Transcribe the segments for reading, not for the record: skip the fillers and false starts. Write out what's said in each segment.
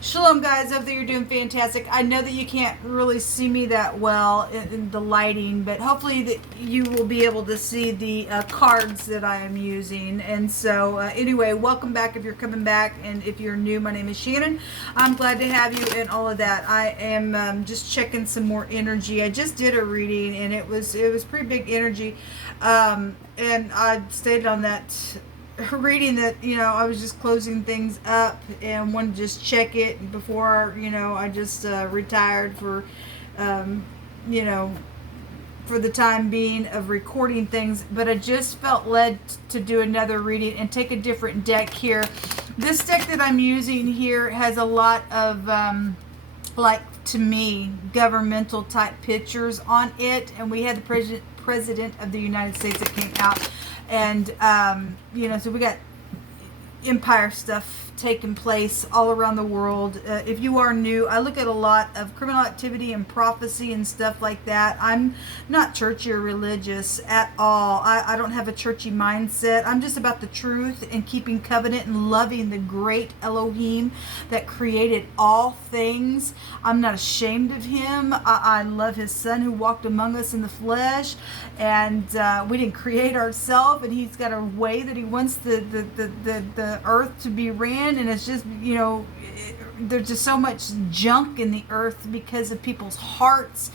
Shalom, guys. Hope that you're doing fantastic. I know that you can't really see me that well in the lighting, but hopefully that you will be able to see the cards that I am using. And so anyway, welcome back if you're coming back, and if you're new, my name is Shannon. I'm glad to have you and all of that. I am just checking some more energy. I just did a reading, and it was pretty big energy, and I stated on that reading that, I was just closing things up and wanted to just check it before, I just retired for, for the time being of recording things. But I just felt led to do another reading and take a different deck here. This deck that I'm using here has a lot of, to me, governmental type pictures on it. And we had the president of the United States that came out. And, so we got empire stuff taking place all around the world. If you are new, I look at a lot of criminal activity and prophecy and stuff like that. I'm not churchy or religious at all. I don't have a churchy mindset. I'm just about the truth and keeping covenant and loving the great Elohim that created all things. I'm not ashamed of him. I love his son who walked among us in the flesh, and we didn't create ourselves, and he's got a way that he wants the earth to be ran. And it's just, there's just so much junk in the earth because of people's hearts.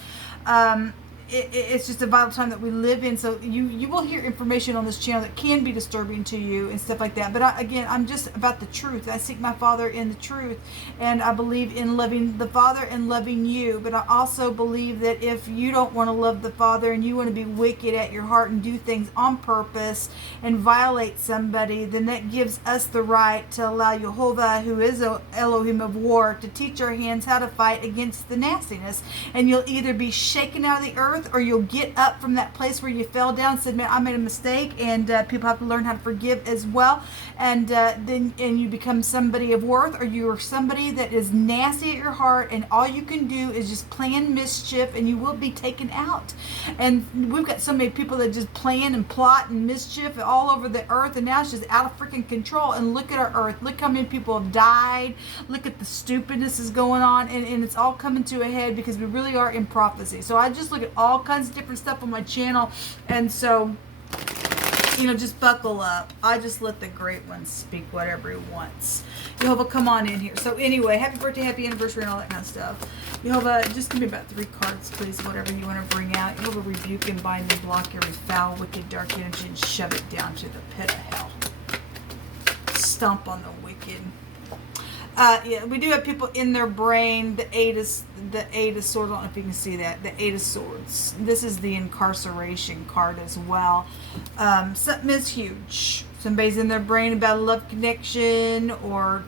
It's just a vital time that we live in. So you will hear information on this channel that can be disturbing to you and stuff like that. But I'm just about the truth. I seek my Father in the truth, and I believe in loving the Father and loving you. But I also believe that if you don't want to love the Father and you want to be wicked at your heart and do things on purpose and violate somebody, then that gives us the right to allow Jehovah, who is a Elohim of war, to teach our hands how to fight against the nastiness. And you'll either be shaken out of the earth, or you'll get up from that place where you fell down and said, man, I made a mistake. And people have to learn how to forgive as well. And then you become somebody of worth, or you are somebody that is nasty at your heart, and all you can do is just plan mischief, and you will be taken out. And we've got so many people that just plan and plot and mischief all over the earth, and now it's just out of freaking control. And look at our earth. Look how many people have died. Look at the stupidness is going on, and it's all coming to a head because we really are in prophecy. So I just look at all kinds of different stuff on my channel, and so just buckle up. I just let the great one speak whatever he wants. Jehovah, come on in here. So anyway, happy birthday, happy anniversary, and all that kind of stuff. Jehovah, just give me about 3 cards, please, whatever you want to bring out. Jehovah, rebuke and bind and block every foul, wicked, dark energy, and shove it down to the pit of hell. Stomp on the wicked. We do have people in their brain. The eight of swords. I don't know if you can see that. The 8 of swords. This is the incarceration card as well. Something is huge. Somebody's in their brain about a love connection, or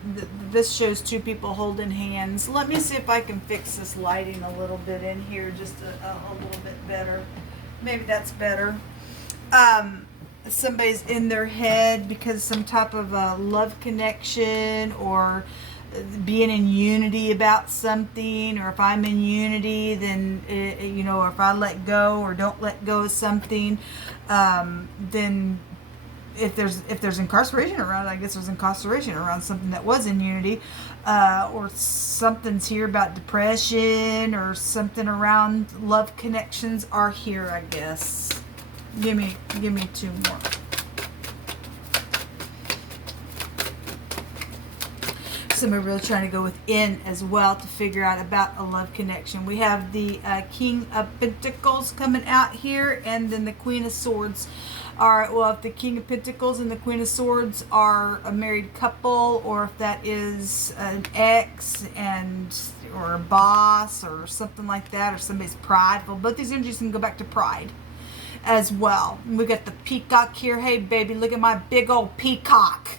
this shows 2 people holding hands. Let me see if I can fix this lighting a little bit in here, just a little bit better. Maybe that's better. Somebody's in their head because some type of love connection, or being in unity about something. Or if I'm in unity, then or if I let go or don't let go of something, then if there's incarceration around, I guess there's incarceration around something that was in unity, or something's here about depression, or something around love connections are here, I guess. Give me 2 more. Somebody really trying to go within as well to figure out about a love connection. We have the King of Pentacles coming out here, and then the Queen of Swords. All right, well, if the King of Pentacles and the Queen of Swords are a married couple, or if that is an ex or a boss or something like that, or somebody's prideful, both these energies can go back to pride as well. We got the peacock here. Hey, baby, look at my big old peacock.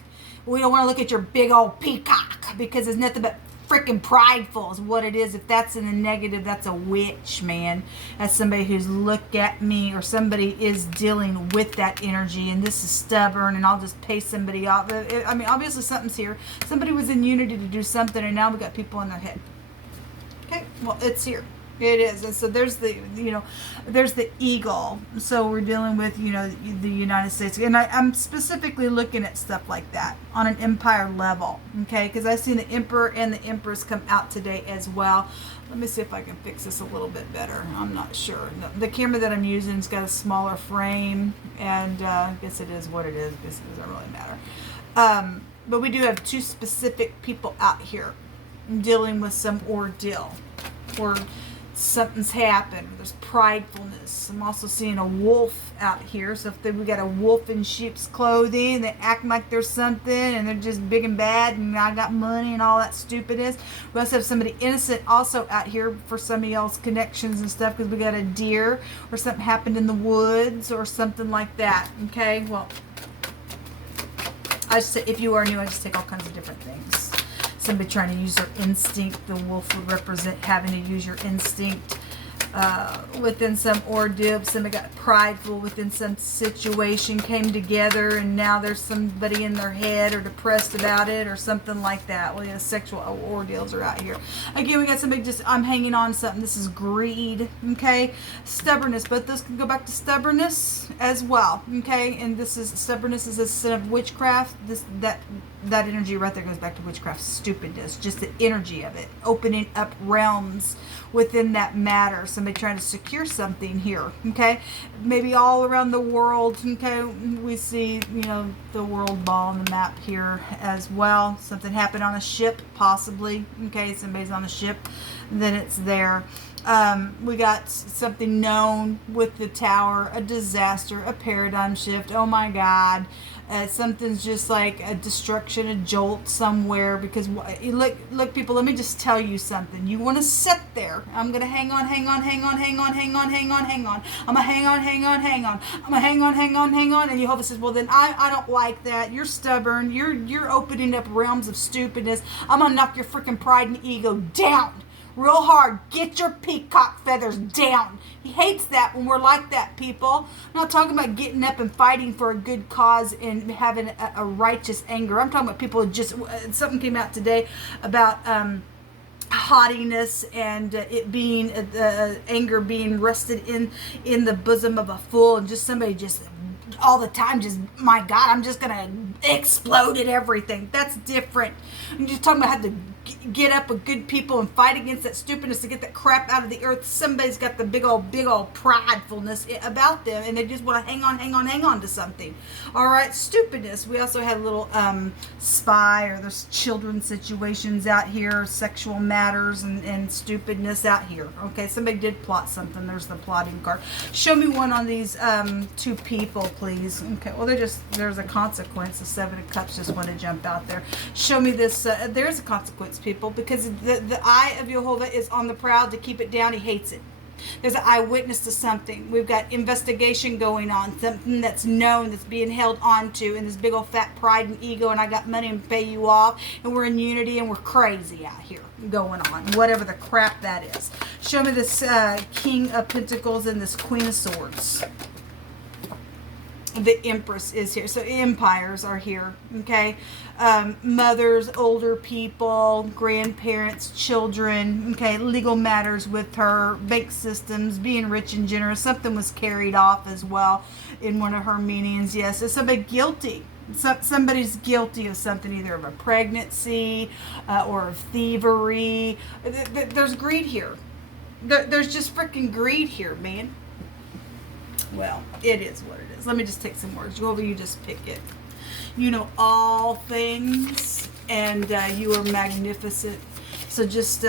We don't want to look at your big old peacock, because it's nothing but freaking prideful is what it is. If that's in the negative, that's a witch, man. That's somebody who's look at me, or somebody is dealing with that energy, and this is stubborn, and I'll just pay somebody off. I mean, obviously something's here. Somebody was in unity to do something, and now we got people in their head. Okay, well, it's here. It is. And so there's the, there's the eagle. So we're dealing with, the United States. And I'm specifically looking at stuff like that on an empire level. Okay. Because I've seen the emperor and the empress come out today as well. Let me see if I can fix this a little bit better. I'm not sure. The camera that I'm using has got a smaller frame. And I guess it is what it is. I guess it doesn't really matter. But we do have two specific people out here dealing with some ordeal. Or something's happened. There's pridefulness. I'm also seeing a wolf out here. So if we got a wolf in sheep's clothing, they act like there's something and they're just big and bad and I got money and all that stupidness. We also have somebody innocent also out here for some of y'all's connections and stuff, because we got a deer or something happened in the woods or something like that. Okay, well, I just say, if you are new, I just take all kinds of different things. Somebody trying to use their instinct. The wolf would represent having to use your instinct within some ordeal. Somebody got prideful within some situation, came together, and now there's somebody in their head or depressed about it or something like that. Well, yeah, sexual ordeals are out here. Again, we got somebody just, I'm hanging on to something. This is greed, okay? Stubbornness, but this can go back to stubbornness as well, okay? And this is, stubbornness is a sin of witchcraft. That energy right there goes back to witchcraft, stupidness, just the energy of it, opening up realms within that matter. Somebody trying to secure something here, okay? Maybe all around the world, okay? We see, the world ball on the map here as well. Something happened on a ship, possibly, okay? Somebody's on a ship, then it's there. We got something known with the tower, a disaster, a paradigm shift. Oh my God. Something's just like a destruction, a jolt somewhere, because look people, let me just tell you something. You want to sit there. I'm going to hang on. I'm going to hang on. I'm going to hang on. And Jehovah says, well, then I don't like that. You're stubborn. You're opening up realms of stupidness. I'm going to knock your freaking pride and ego down real hard. Get your peacock feathers down. He hates that when we're like that, people. I'm not talking about getting up and fighting for a good cause and having a righteous anger. I'm talking about people who just, something came out today about haughtiness and it being anger being rested in the bosom of a fool, and just somebody just all the time, just, my God, I'm just gonna explode at everything. That's different. I'm just talking about how to get up with good people and fight against that stupidness to get that crap out of the earth. Somebody's got the big old pridefulness about them, and they just want to hang on to something. All right, stupidness. We also had a little spy, or there's children situations out here, sexual matters and stupidness out here. Okay, somebody did plot something. There's the plotting card. Show me one on these two people, please. Okay, well, there's a consequence. The Seven of Cups just want to jump out there. Show me this. There's a consequence, people, because the eye of Jehovah is on the prowl to keep it down. He hates it. There's an eyewitness to something. We've got investigation going on, something that's known, that's being held on to, and this big old fat pride and ego, and I got money and pay you off, and we're in unity, and we're crazy out here going on, whatever the crap that is. Show me this King of Pentacles and this Queen of Swords. The Empress is here. So empires are here, okay? Mothers, older people, grandparents, children, okay? Legal matters with her, bank systems, being rich and generous. Something was carried off as well in one of her meanings. Yes, so somebody guilty. Somebody's guilty of something, either of a pregnancy or of thievery. There's greed here. There's just freaking greed here, man. Well, it is what it is. Let me just take some words. Jehovah, you just pick it. You know all things, and you are magnificent. So just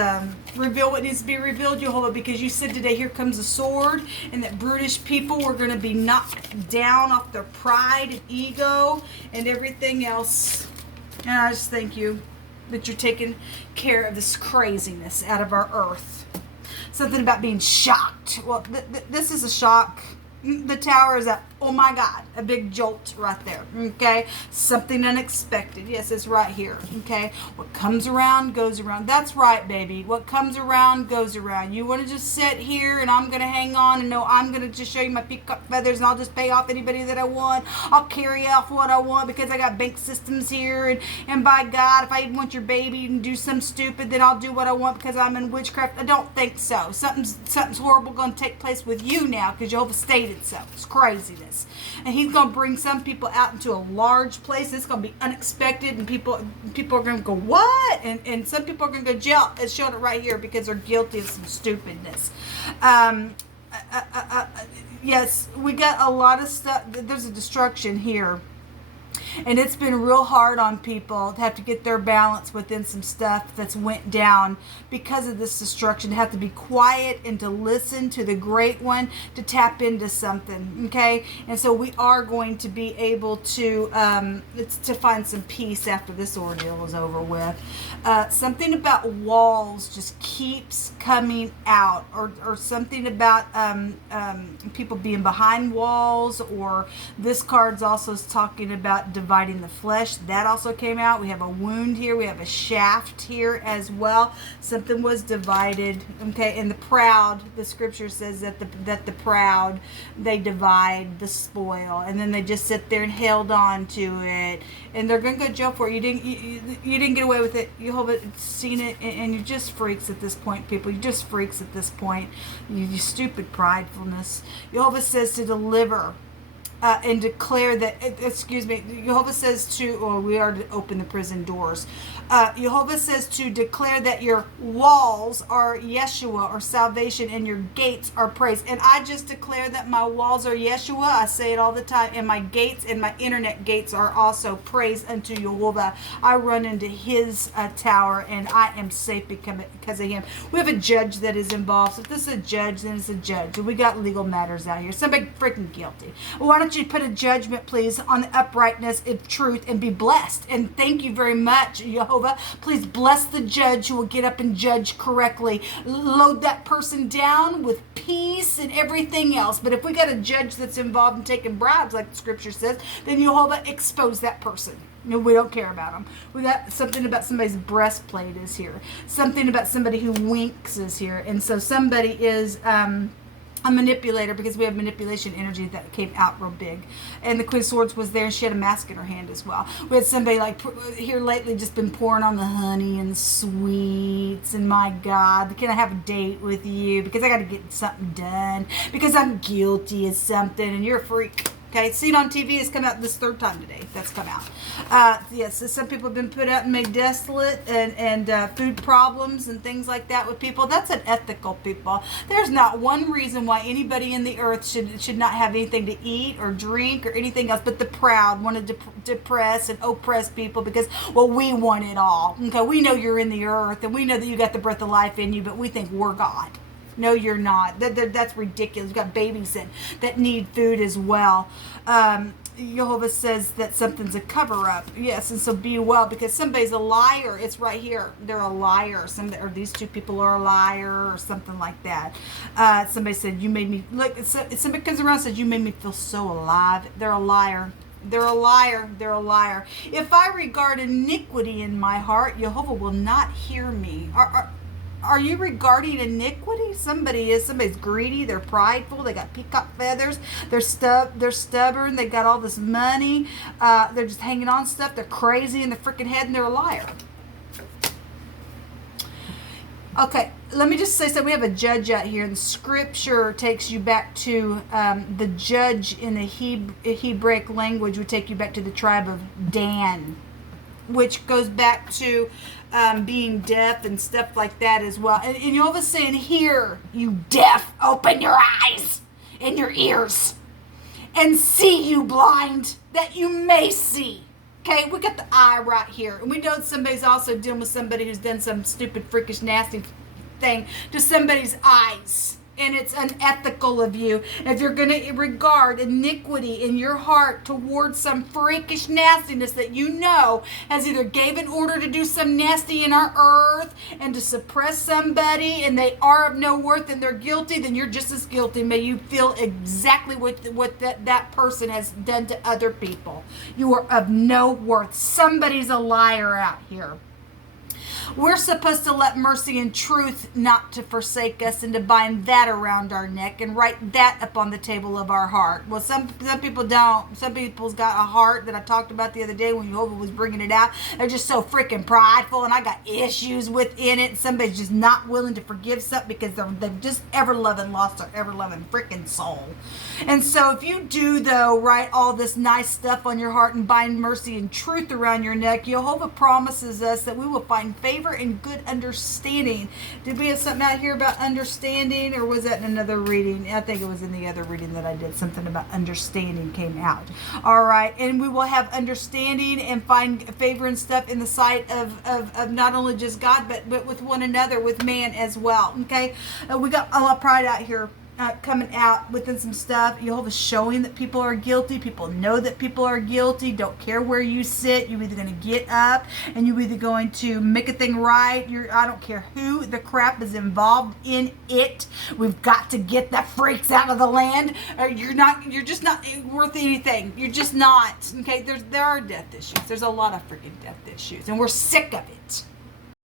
reveal what needs to be revealed, Jehovah, because you said today, here comes a sword, and that brutish people were going to be knocked down off their pride and ego and everything else. And I just thank you that you're taking care of this craziness out of our earth. Something about being shocked. Well, this is a shock. The Tower is a, oh my God, a big jolt right there, okay? Something unexpected. Yes, it's right here, okay? What comes around goes around. That's right, baby. What comes around goes around. You want to just sit here and I'm going to hang on and know I'm going to just show you my peacock feathers and I'll just pay off anybody that I want. I'll carry off what I want because I got bank systems here. And by God, if I even want your baby and do something stupid, then I'll do what I want because I'm in witchcraft. I don't think so. Something's horrible going to take place with you now because Jehovah stated so. It's craziness. And he's going to bring some people out into a large place. It's going to be unexpected and people are going to go, what? And some people are going to go jail. It's showing it right here because they're guilty of some stupidness. Yes, we got a lot of stuff. There's a destruction here. And it's been real hard on people to have to get their balance within some stuff that's went down because of this destruction. To have to be quiet and to listen to the Great One, to tap into something, okay? And so we are going to be able to find some peace after this ordeal is over with. Something about walls just keeps coming out, or something about people being behind walls, or this card's also talking about dividing the flesh. That also came out. We have a wound here. We have a shaft here as well. Something was divided. Okay, and the proud, the scripture says that the proud, they divide the spoil, and then they just sit there and held on to it, and they're gonna go to jail for it. You didn't get away with it. You have seen it, and you're just freaks at this point, people. You're just freaks at this point. You stupid pridefulness. Jehovah says to deliver. And declare that, Jehovah says to, or we are to open the prison doors. Jehovah says to declare that your walls are Yeshua, or salvation, and your gates are praise. And I just declare that my walls are Yeshua. I say it all the time. And my gates and my internet gates are also praise unto Jehovah. I run into his tower, and I am safe because of him. We have a judge that is involved. So if this is a judge, then it's a judge. And we got legal matters out here. Somebody freaking guilty. Why don't you put a judgment, please, on the uprightness of truth and be blessed? And thank you very much, Jehovah. Please bless the judge who will get up and judge correctly. Load that person down with peace and everything else. But if we got a judge that's involved in taking bribes, like the scripture says, then Jehovah, expose that person. No, we don't care about them. We got something about somebody's breastplate is here. Something about somebody who winks is here. And so somebody is a manipulator, because we have manipulation energy that came out real big. And the Queen of Swords was there, and she had a mask in her hand as well. We had somebody like here lately just been pouring on the honey and sweets, and my God, can I have a date with you because I got to get something done because I'm guilty of something and you're a freak. Okay, Seen on TV has come out this third time today. That's come out. Yes, so some people have been put out and made desolate, and food problems and things like that with people. That's unethical, people. There's not one reason why anybody in the earth should not have anything to eat or drink or anything else, but the proud want to depress and oppress people because, well, we want it all. Okay, we know you're in the earth, and we know that you got the breath of life in you, but we think we're God. No, you're not. That's ridiculous. You've got babies that need food as well. Jehovah says that something's a cover-up. Yes, and so be well, because somebody's a liar. It's right here. They're a liar. Or these two people are a liar, or something like that. Somebody said, you made me... Look, somebody comes around and says, you made me feel so alive. They're a liar. They're a liar. They're a liar. If I regard iniquity in my heart, Jehovah will not hear me. Are you regarding iniquity? Somebody's greedy, they're prideful, they got peacock feathers, they're stubborn, they got all this money, they're just hanging on stuff, they're crazy in the freaking head, and they're a liar. Okay, let me just say something. We have a judge out here. The scripture takes you back to the judge in the Hebraic language would take you back to the tribe of Dan, which goes back to being deaf and stuff like that as well. And Jehovah's saying, here, you deaf, open your eyes and your ears and see, you blind, that you may see. Okay, we got the eye right here. And we know somebody's also dealing with somebody who's done some stupid, freakish, nasty thing to somebody's eyes. and it's unethical of you if you're going to regard iniquity in your heart towards some freakish nastiness that you know has either gave an order to do some nasty in our earth and to suppress somebody, and they are of no worth and they're guilty, then you're just as guilty. May you feel exactly what that person has done to other people. You are of no worth. Somebody's a liar out here. We're supposed to let mercy and truth not to forsake us, and to bind that around our neck and write that up on the table of our heart. Well, some people don't. Some people's got a heart that I talked about the other day when Jehovah was bringing it out. They're just so freaking prideful, and I got issues within it. Somebody's just not willing to forgive something because they've just ever-loving lost their ever-loving freaking soul. And so if you do, though, write all this nice stuff on your heart and bind mercy and truth around your neck, Jehovah promises us that we will find favor and good understanding. Did we have something out here about understanding, or was that in another reading? I think it was in the other reading that I did. Something about understanding came out. All right. And we will have understanding and find favor and stuff in the sight of not only just God, but with one another, with man as well. Okay. We got a lot of pride out here. Coming out within some stuff. Jehovah's showing that people are guilty. People know that people are guilty. Don't care where you sit. You're either going to get up and you're either going to make a thing right. I don't care who the crap is involved in it. We've got to get the freaks out of the land. You're just not worth anything. You're just not. Okay, there are death issues. There's a lot of freaking death issues, and we're sick of it.